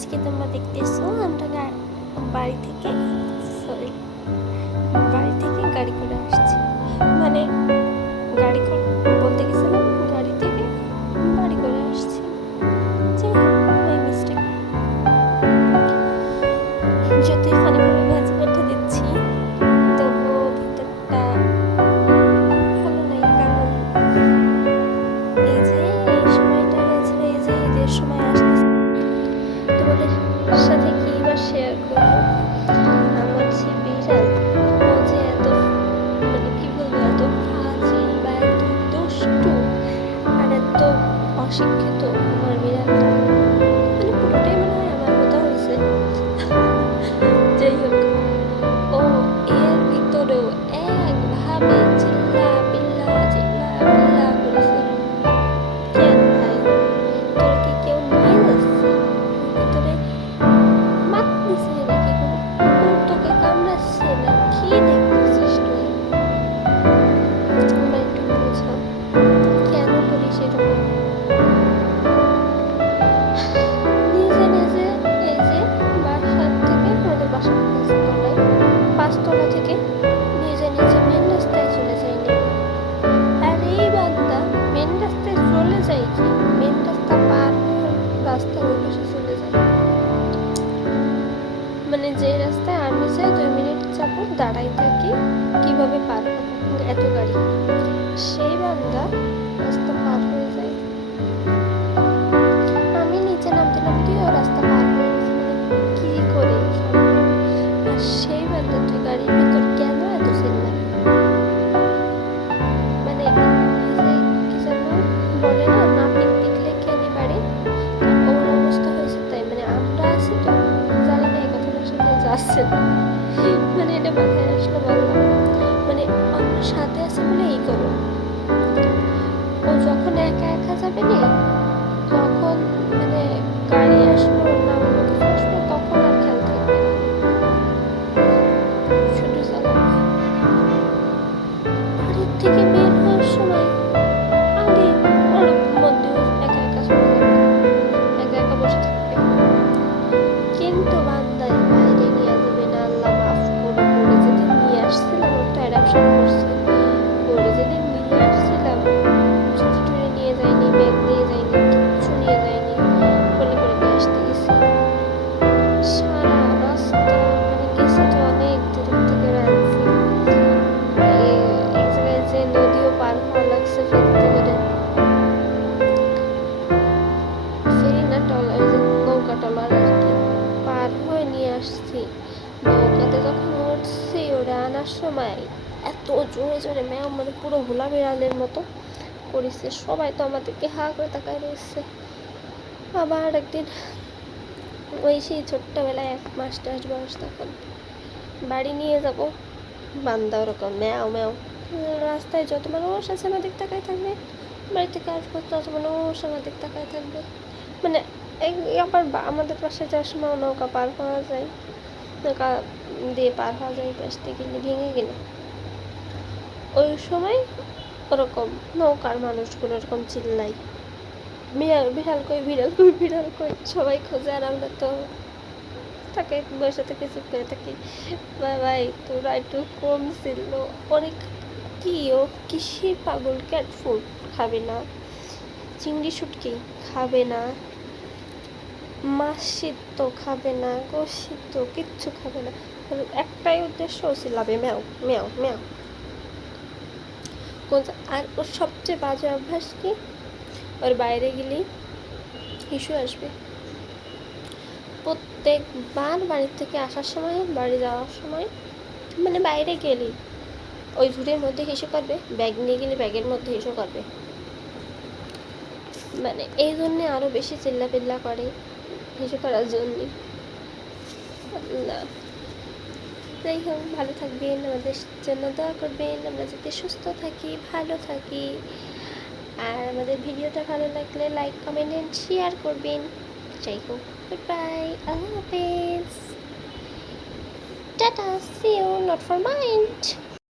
আজকে তোমরা দেখতেছো আমরা বাড়ি থেকে গাড়ি করে আসছি। মানে গাড়ি বলতে গেছিলাম গাড়ি থেকে বাড়ি করে আসছি। মিস্টেক যতই ফানিভাবে ভাজি কথা দিচ্ছি তবুও ভিতরটা ভালো নাই। কারণ এই যে এই সময়টা হয়েছে, এই যে ঈদের সময় আসতেছে, তোমাদের সাথে কি বা শেয়ার করবো। আমার যে বিড়াল, ও যে এত মানে কি বলবো, এত ফাজি বা এত দুষ্টু আর এত অশিক্ষিত আমার বিড়ালটা, মানে পুরোটাই মনে হয় আমার মতো হয়েছে। যাই হোক, ও এর ভিতরেও একভাবে চিল্লা পিল্লা করেছে। কেন ভাই, তোর কি কেউ নিয়ে যাচ্ছে ভিতরে? মাত দিছে নাকি কোনো কুকুর তোকে কামড়াচ্ছে না কি দেখতেছিস তুই? আমার একটু বোঝা, কেন করিস এরকম? নিজে নিজে এই যে বাসার থেকে, আমাদের বাসার পাঁচতলা থেকে নিজে নিজে মেন রাস্তায় চলে যায়নি। আর এই বান্দা মেন রাস্তায় চলে যায় কি, মেন রাস্তা পার হয়ে রাস্তার ওই পাশে চলে যায়। মানে যে রাস্তায় আমি যাই 2 মিনিট যাবো দাঁড়াই থাকি, কিভাবে পার হবো এত গাড়ি, সেই বান্দা রাস্তা পার হয়ে যায়। আমি নিচে নামতেও রাস্তা পার হয়ে গেছে, মানে কি করে সম্ভব? আর সেই বান্দা তুই গাড়ির ভিতর কেন এত চিল্লাবি? মানে কি যেন বলে না, নাপিত পিটলে কেনে বাড়ে, ওর অবস্থা হয়েছে তাই। মানে আমরা আছি তো, জানি না এই কথাটার সাথে যাচ্ছে না, মানে এটা মাথায় আসলো বললাম। মানে আমার সাথে আছে বলে এই করো, ও যখন একা একা যাবে না, তখন মানে গাড়ি আসলো না অন্য কিছু আসলো, তখন আর খেয়াল থাকবে না, শুধু চালাবে। বাড়ির থেকে বের হওয়ার সময় আরে ওর মধ্যে একা একা চলে যাবে, একা একা বসে থাকবে। কিন্তু বান্দায় বাইরে নিয়ে যাবে না, আল্লাহ মাফ করে। পরে যেদিন নিয়ে আসছিলাম, ওর তো অ্যাডাপশন করছে, পরে যেদিন নিয়ে আসছিলাম ছুটি টুটি নিয়ে যায়নি, ব্যাগ নিয়ে যায়নি, কিচ্ছু নিয়ে যায়নি, কোলে করে নিয়ে আসতে গেছি। সারা রাস্তা মানে গেছি তো অনেক দূর থেকে রাখছি, এক জায়গায় যে নদীও পার হওয়া লাগছে ফেরিতে করে, ফেরি না টলার, নৌকা টলার আর কি, পার হয়ে নিয়ে আসছি। নৌকাতে যখন উঠছি, ওরা আনার সময় এত জোরে জোরে ম্যাও, মানে পুরো ভোলা বিড়ালের মতো করেছে। সবাই তো আমাদেরকে হা করে তাকায় রয়েছে। আবার একদিন ওই সেই ছোট্টবেলায় 1 মাস 10 বয়স, তখন বাড়ি নিয়ে যাব, বান্দা ওরকম ম্যাও ম্যাও। রাস্তায় যত মানুষ আছে আমাদের তাকায় থাকবে, বাড়ি থেকে আসবো তত মানুষ আমাদের তাকায় থাকবে। মানে আবার আমাদের পাশে যাওয়ার সময় নৌকা পার হওয়া যায়, নৌকা দিয়ে পার হওয়া যায়, পাশতে গেলে ভেঙে গেলে ওই সময় ওরকম নৌকার মানুষগুলো ওরকম চিল্লাই, বিড়াল কই বিড়াল কই বিড়াল কই, সবাই খোঁজে। আর আমরা তো তাকে বসে থেকে চুপ করে থাকি। ভাই তোরা একটু কম ছিল। অনেক কি ও কিসের পাগল, ক্যাট ফুড খাবে না, চিংড়ি শুটকি খাবে না, মাছ সিদ্ধ খাবে না, গোশ সিদ্ধ কিচ্ছু খাবে না। একটাই উদ্দেশ্য, ও চিল্লাবে ম্যাও ম্যাও ম্যাও। আর ওর সবচেয়ে বাজে অভ্যাস কি, ওর বাইরে গেলেই ইস্যু আসবে। প্রত্যেকবার বাড়ির থেকে আসার সময়, বাড়ি যাওয়ার সময়, মানে বাইরে গেলেই ওই ঝুড়ির মধ্যে হিসু করবে, ব্যাগ নিয়ে গেলে ব্যাগের মধ্যে হিসু করবে। মানে এই জন্যে আরও বেশি চিল্লাপিল্লা করে, হিসু করার জন্যে। না, যাই হোক, ভালো থাকবেন, আমাদের জন্য দোয়া করবেন, আমরা যাতে সুস্থ থাকি, ভালো থাকি। আর আমাদের ভিডিওটা ভালো লাগলে লাইক কমেন্ট এন্ড শেয়ার করবেন। যাই হোক, গুড বাই, আল্লাহ হাফেজ, tata, see you, not for mind.